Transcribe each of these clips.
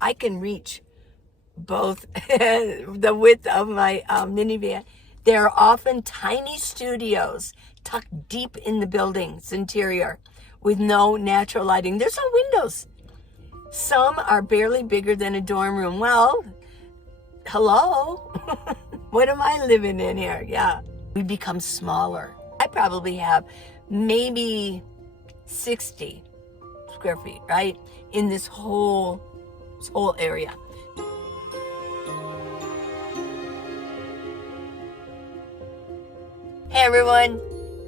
I can reach both the width of my minivan. There are often tiny studios tucked deep in the building's interior with no natural lighting. There's no windows. Some are barely bigger than a dorm room. Well, hello? What am I living in here? Yeah. We become smaller. I probably have maybe 60 square feet, right? In this whole area. Hey everyone,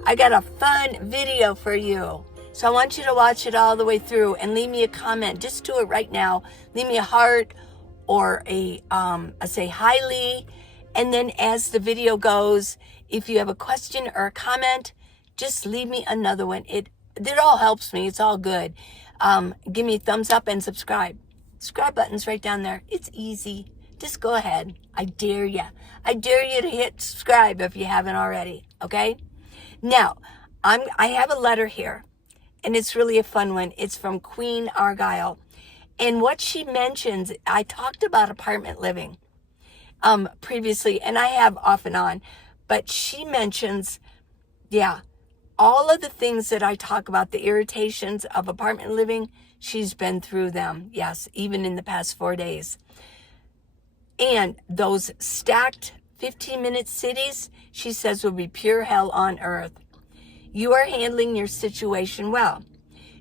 I got a fun video for you. So I want you to watch it all the way through and leave me a comment. Just do it right now. Leave me a heart or a say hi Lee. And then as the video goes, if you have a question or a comment, just leave me another one. It all helps me. It's all good. Give me a thumbs up and subscribe. Subscribe button's right down there. It's easy. Just go ahead. I dare you. I dare you to hit subscribe if you haven't already. Okay? Now, I have a letter here, and it's really a fun one. It's from Queen Argyle. And what she mentions, I talked about apartment living previously, and I have off and on, but she mentions, yeah, all of the things that I talk about, the irritations of apartment living, she's been through them. Yes, even in the past 4 days. And those stacked 15-minute cities, she says, will be pure hell on earth. You are handling your situation well.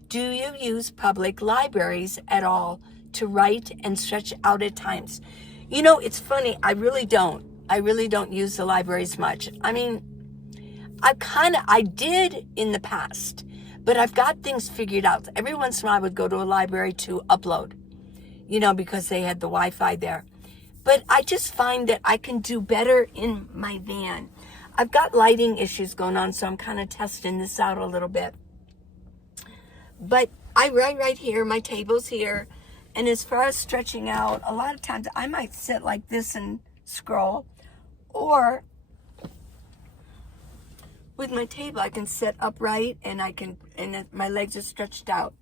Do you use public libraries at all to write and stretch out at times? You know, it's funny. I really don't. I really don't use the libraries much. I mean, I did in the past, but I've got things figured out. Every once in a while I would go to a library to upload, you know, because they had the Wi-Fi there. But I just find that I can do better in my van. I've got lighting issues going on, so I'm kind of testing this out a little bit. But I write right here, my table's here. And as far as stretching out, a lot of times I might sit like this and scroll. Or with my table, I can sit upright and my legs are stretched out.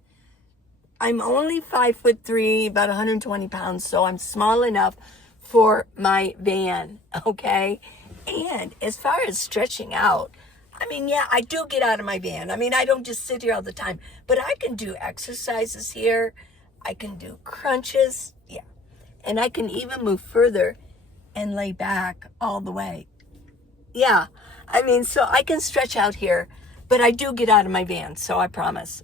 I'm only 5'3", about 120 pounds, so I'm small enough for my van, okay? And as far as stretching out, I mean, yeah, I do get out of my van. I mean, I don't just sit here all the time, but I can do exercises here. I can do crunches, yeah. And I can even move further and lay back all the way. Yeah, I mean, so I can stretch out here, but I do get out of my van, so I promise.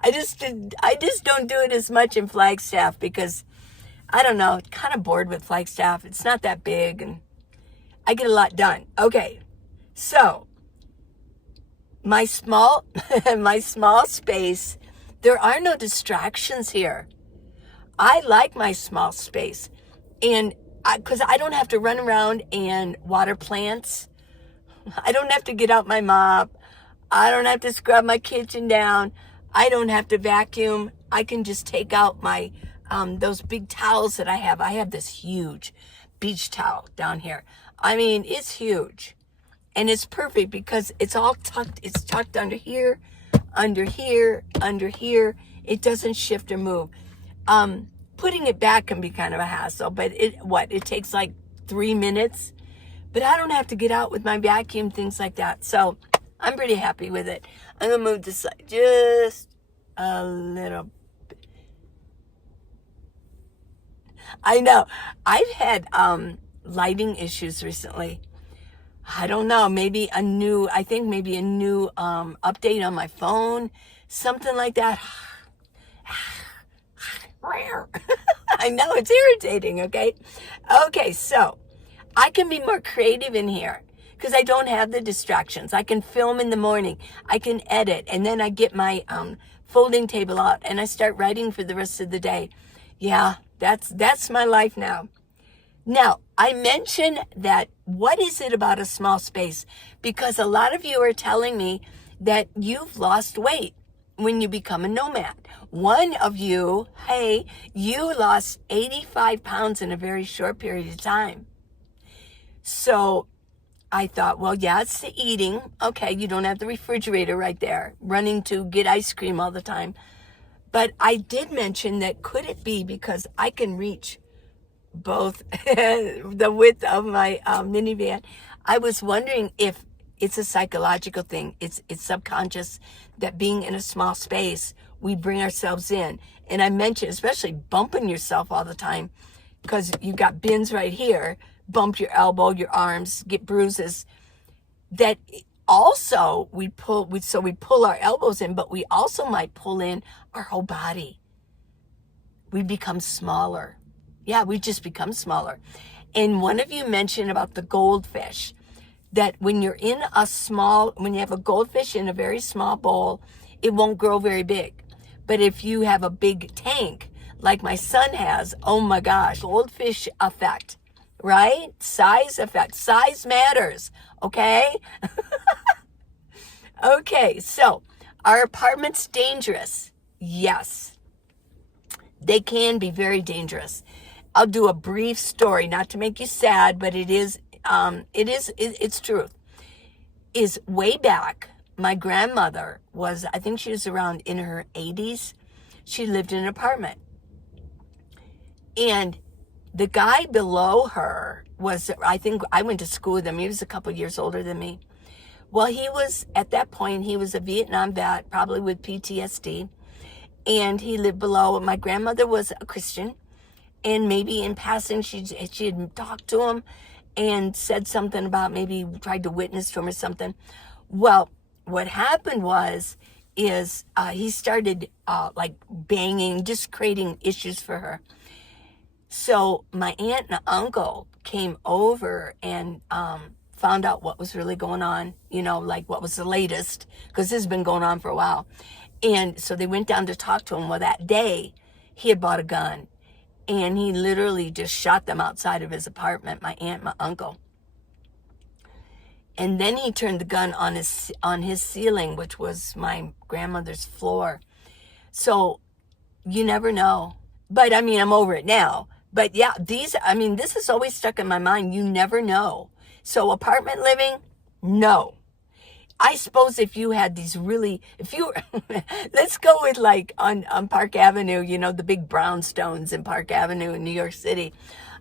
I just don't do it as much in Flagstaff because, I don't know, kind of bored with Flagstaff. It's not that big, and I get a lot done. Okay, so my small space, there are no distractions here. I like my small space, and because I don't have to run around and water plants. I don't have to get out my mop. I don't have to scrub my kitchen down. I don't have to vacuum. I can just take out my those big towels that I have. I have this huge beach towel down here. I mean, it's huge. And it's perfect because it's all tucked. It's tucked under here, under here, under here. It doesn't shift or move. Putting it back can be kind of a hassle, but it takes like 3 minutes. But I don't have to get out with my vacuum, things like that. So I'm pretty happy with it. I'm going to move this side just a little bit. I know. I've had lighting issues recently. I don't know. Maybe a new update on my phone. Something like that. I know, it's irritating, okay? Okay, so I can be more creative in here because I don't have the distractions. I can film in the morning. I can edit, and then I get my folding table out, and I start writing for the rest of the day. Yeah, that's my life now. Now, I mentioned that what is it about a small space? Because a lot of you are telling me that you've lost weight when you become a nomad. One of you, hey, you lost 85 pounds in a very short period of time. So I thought, well, yeah, it's the eating. Okay, you don't have the refrigerator right there, running to get ice cream all the time. But I did mention that could it be because I can reach both the width of my minivan. I was wondering if it's a psychological thing. It's subconscious that being in a small space, we bring ourselves in. And I mentioned, especially bumping yourself all the time, because you got bins right here, bump your elbow, your arms, get bruises. That also we pull our elbows in, but we also might pull in our whole body. We become smaller. Yeah, we just become smaller. And one of you mentioned about the goldfish, that when you have a goldfish in a very small bowl, it won't grow very big. But if you have a big tank, like my son has, oh my gosh, goldfish effect, right? Size effect. Size matters, okay? Okay, so are apartments dangerous? Yes. They can be very dangerous. I'll do a brief story, not to make you sad, but it's truth. Is way back, my grandmother was, I think she was around in her 80s. She lived in an apartment. And the guy below her was, I think I went to school with him. He was a couple years older than me. Well, at that point, he was a Vietnam vet, probably with PTSD. And he lived below. My grandmother was a Christian. And maybe in passing, she had talked to him and said something about maybe tried to witness to him or something. Well, what happened is he started like banging, just creating issues for her. So my aunt and uncle came over and found out what was really going on, like what was the latest, because this has been going on for a while. And so they went down to talk to him. Well, that day he had bought a gun. And he literally just shot them outside of his apartment, my aunt, my uncle. And then he turned the gun on his ceiling, which was my grandmother's floor. So you never know. But I mean, I'm over it now. But yeah, this is always stuck in my mind. You never know. So apartment living, no. I suppose if you had let's go with like on Park Avenue, the big brownstones in Park Avenue in New York City.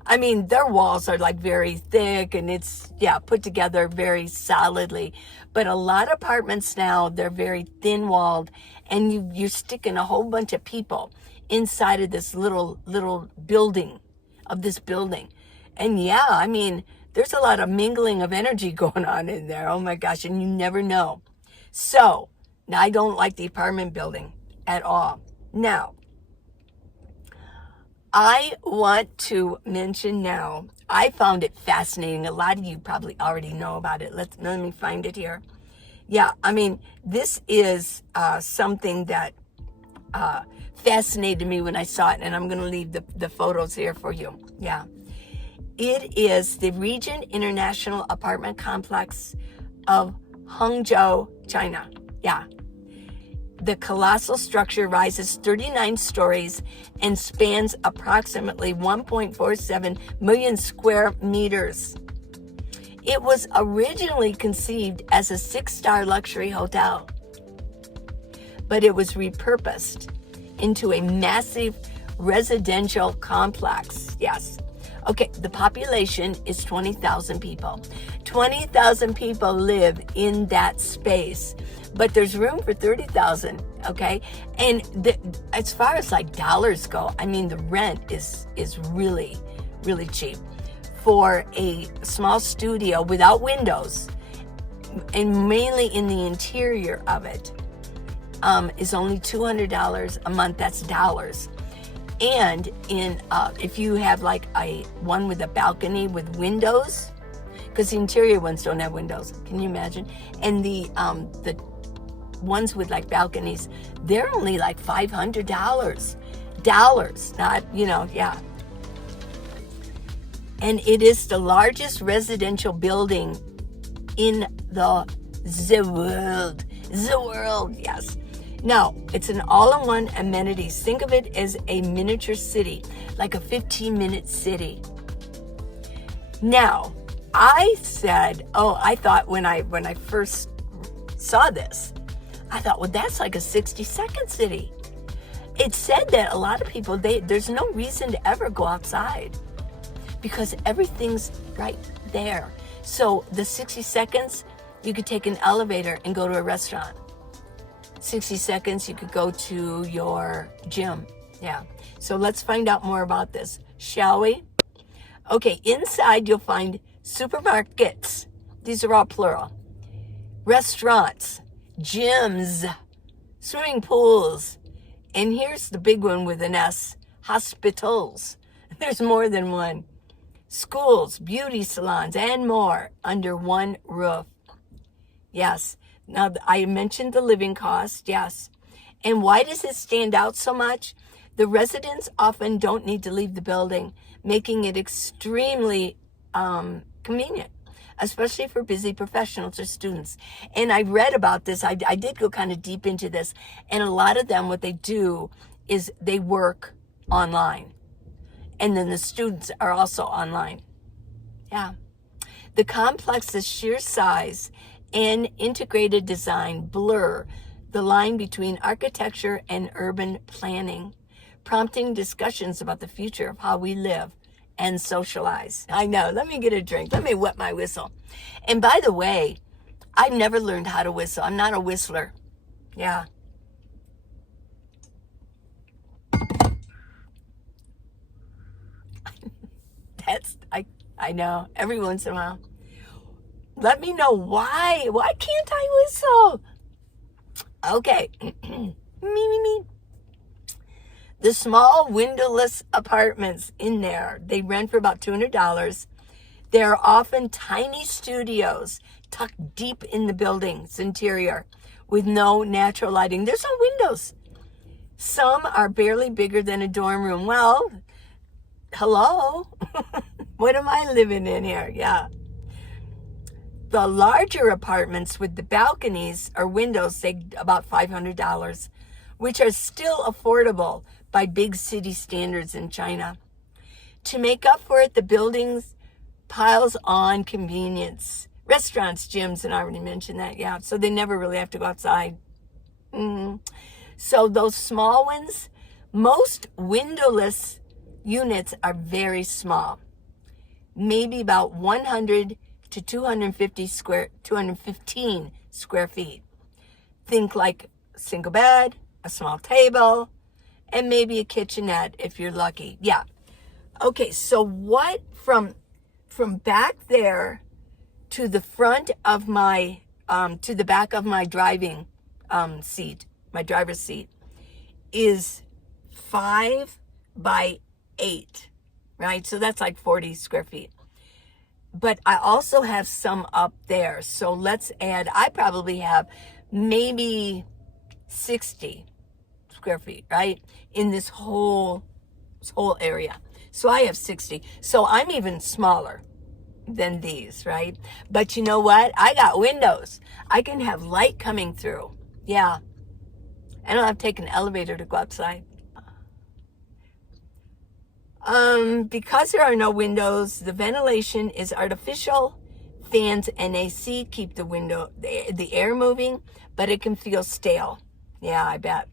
I mean, their walls are like very thick and it's, put together very solidly. But a lot of apartments now, they're very thin walled and you're sticking a whole bunch of people inside of this little building, And there's a lot of mingling of energy going on in there. Oh my gosh, and you never know. So, now I don't like the apartment building at all. Now, I want to mention now, I found it fascinating. A lot of you probably already know about it. Let me find it here. Yeah, this is something that fascinated me when I saw it, and I'm going to leave the photos here for you. Yeah. It is the Regent International apartment complex of Hangzhou, China. Yeah. The colossal structure rises 39 stories and spans approximately 1.47 million square meters. It was originally conceived as a 6-star luxury hotel, but it was repurposed into a massive residential complex. Yes. Okay, the population is 20,000 people. 20,000 people live in that space, but there's room for 30,000, okay? And as far as like dollars go, the rent is really, really cheap. For a small studio without windows, and mainly in the interior of it, is only $200 a month. That's dollars. And if you have like a one with a balcony with windows, because the interior ones don't have windows, can you imagine? And the ones with like balconies, they're only like $500. Not, yeah. And it is the largest residential building in the world. The world, yes. Now, it's an all-in-one amenities. Think of it as a miniature city, like a 15-minute city. Now, I thought when I first saw this, I thought, well, that's like a 60-second city. It said that a lot of people, there's no reason to ever go outside because everything's right there. So the 60 seconds, you could take an elevator and go to a restaurant. 60 seconds, you could go to your gym. Yeah. So let's find out more about this, shall we? Okay, inside you'll find supermarkets. These are all plural. Restaurants, gyms, swimming pools, and here's the big one with an S, hospitals. There's more than one. Schools, beauty salons, and more under one roof. Yes. Now, I mentioned the living cost, yes. And why does it stand out so much? The residents often don't need to leave the building, making it extremely convenient, especially for busy professionals or students. And I read about this. I did go kind of deep into this. And a lot of them, what they do is they work online. And then the students are also online. Yeah. The complex's sheer size and integrated design blur the line between architecture and urban planning, prompting discussions about the future of how we live and socialize. I know. Let me get a drink. Let me wet my whistle. And by the way, I've never learned how to whistle. I'm not a whistler. Yeah. I know, every once in a while. Let me know why. Why can't I whistle? Okay. me. The small windowless apartments in there, they rent for about $200. They're often tiny studios tucked deep in the building's interior with no natural lighting. There's no windows. Some are barely bigger than a dorm room. Well, hello. What am I living in here? Yeah. The larger apartments with the balconies or windows take about $500, which are still affordable by big city standards in China. To make up for it, the buildings piles on convenience. Restaurants, gyms, and I already mentioned that, yeah. So they never really have to go outside. So those small ones, most windowless units are very small. Maybe about 100 to 215 square feet. Think like a single bed, a small table, and maybe a kitchenette if you're lucky. Yeah. Okay, so what from back there to the front of my, to the back of my driving seat, my driver's seat, is 5 by 8, right? So that's like 40 square feet. But I also have some up there. So let's add, I probably have maybe 60 square feet, right? In this whole area. So I have 60. So I'm even smaller than these, right? But you know what? I got windows. I can have light coming through. Yeah. I don't have to take an elevator to go outside. Because there are no windows, the ventilation is artificial. Fans and AC keep the air moving, but it can feel stale. Yeah, I bet.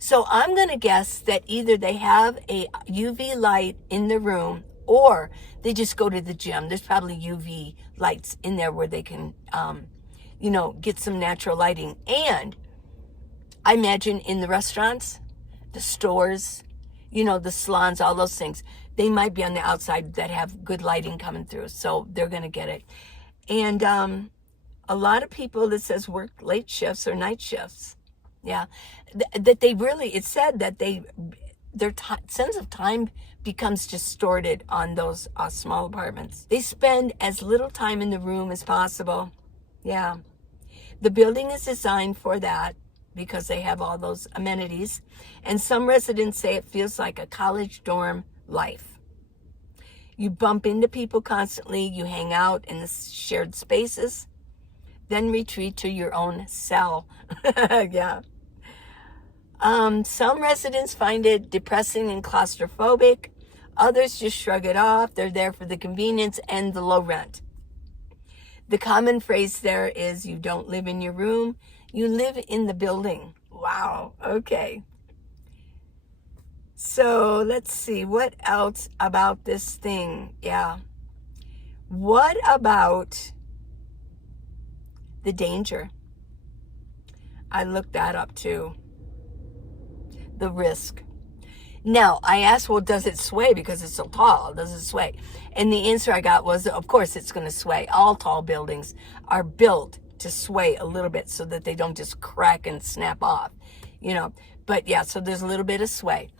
So I'm going to guess that either they have a UV light in the room or they just go to the gym. There's probably UV lights in there where they can, get some natural lighting. And I imagine in the restaurants, the stores, the salons, all those things, they might be on the outside that have good lighting coming through. So they're going to get it. And a lot of people that says work late shifts or night shifts. Yeah. That they really, it said that their sense of time becomes distorted on those small apartments. They spend as little time in the room as possible. Yeah. The building is designed for that, because they have all those amenities. And some residents say it feels like a college dorm life. You bump into people constantly, you hang out in the shared spaces, then retreat to your own cell. Yeah. Some residents find it depressing and claustrophobic. Others just shrug it off. They're there for the convenience and the low rent. The common phrase there is, you don't live in your room, you live in the building. Wow. Okay. So let's see, what else about this thing? Yeah. What about the danger? I looked that up too. The risk. Now, I asked, well, does it sway because it's so tall? Does it sway? And the answer I got was, of course it's going to sway. All tall buildings are built to sway a little bit so that they don't just crack and snap off, you know. But yeah, so there's a little bit of sway.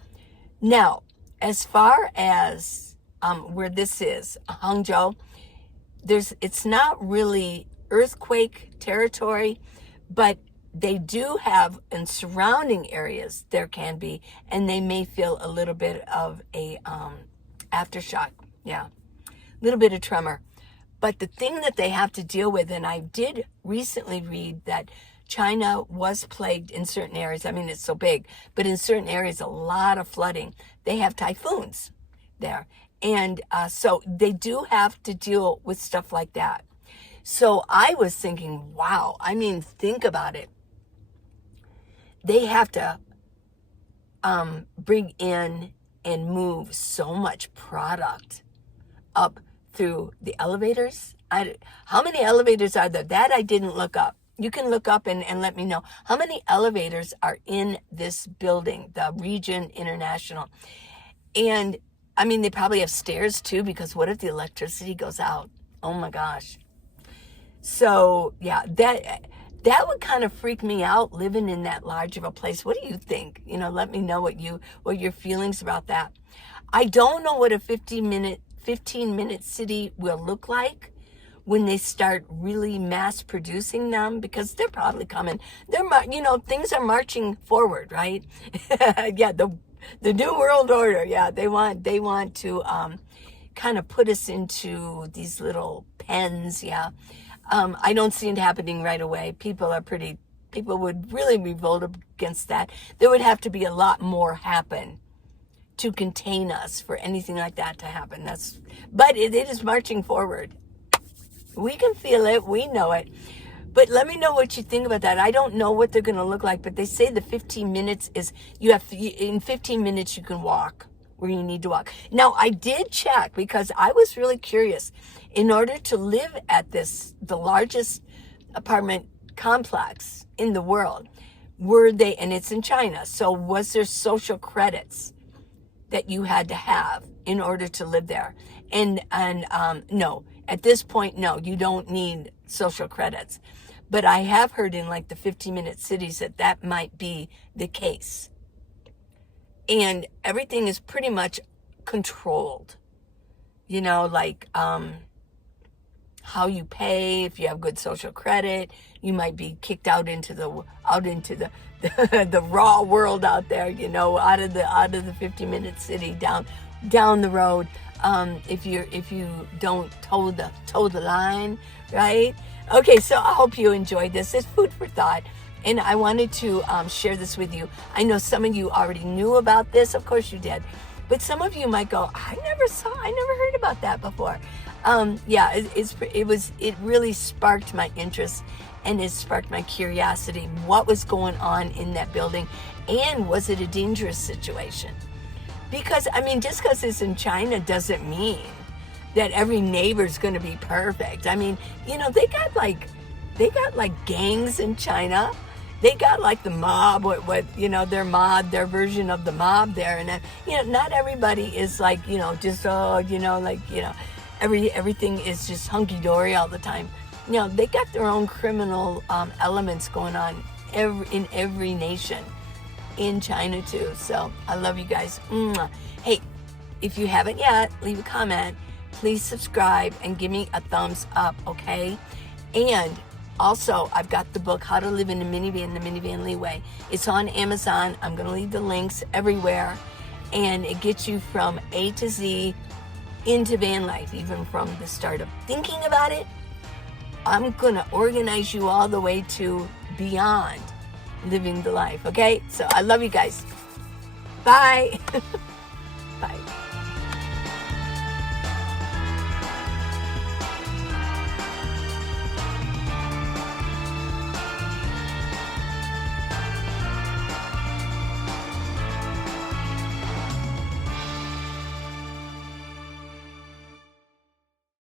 Now, as far as where this is, Hangzhou, it's not really earthquake territory, but they do have in surrounding areas there can be, and they may feel a little bit of a aftershock. Yeah, a little bit of tremor. But the thing that they have to deal with, and I did recently read that China was plagued in certain areas. I mean, it's so big, but in certain areas, a lot of flooding. They have typhoons there. And so they do have to deal with stuff like that. So I was thinking, wow, I mean, think about it. They have to bring in and move so much product up through the elevators. How many elevators are there? That I didn't look up. You can look up and let me know. How many elevators are in this building, the Regent International? And, I mean, they probably have stairs too, because what if the electricity goes out? Oh my gosh. So, yeah, that would kind of freak me out, living in that large of a place. What do you think? You know, let me know what your feelings about that. I don't know what a 15-minute city will look like when they start really mass producing them, because they're probably coming. Things are marching forward, right? Yeah, the new world order. Yeah, they want to kind of put us into these little pens. Yeah. I don't see it happening right away. People would really revolt against that. There would have to be a lot more happen to contain us for anything like that to happen. But it is marching forward. We can feel it. We know it. But let me know what you think about that. I don't know what they're going to look like, but they say the 15 minutes is, in 15 minutes you can walk where you need to walk. Now, I did check because I was really curious. In order to live at the largest apartment complex in the world, and it's in China, so was there social credits that you had to have in order to live there? And no, at this point, no, you don't need social credits. But I have heard in like the 15-minute cities that might be the case. And everything is pretty much controlled, you know, like how you pay. If you have good social credit, you might be kicked out into the the raw world out there, you know, out of the 15-minute city down the road. If you don't toe the line, right? Okay, so I hope you enjoyed this. It's food for thought. And I wanted to share this with you. I know some of you already knew about this. Of course you did. But some of you might go, I never heard about that before. Yeah, it really sparked my interest, and it sparked my curiosity. What was going on in that building? And was it a dangerous situation? Because, I mean, just because it's in China doesn't mean that every neighbor's going to be perfect. I mean, you know, they got like gangs in China. They got like the mob, their version of the mob there. And, you know, not everybody is like, you know, just, everything is just hunky-dory all the time. You know, they got their own criminal elements going on in every nation, in China too. So I love you guys. Mwah. Hey, if you haven't yet, leave a comment. Please subscribe and give me a thumbs up, okay? And also, I've got the book, How to Live in a Minivan, the Minivan Lee Way. It's on Amazon. I'm going to leave the links everywhere. And it gets you from A to Z into van life, even from the start of thinking about it. I'm going to organize you all the way to beyond living the life, okay? So I love you guys. Bye.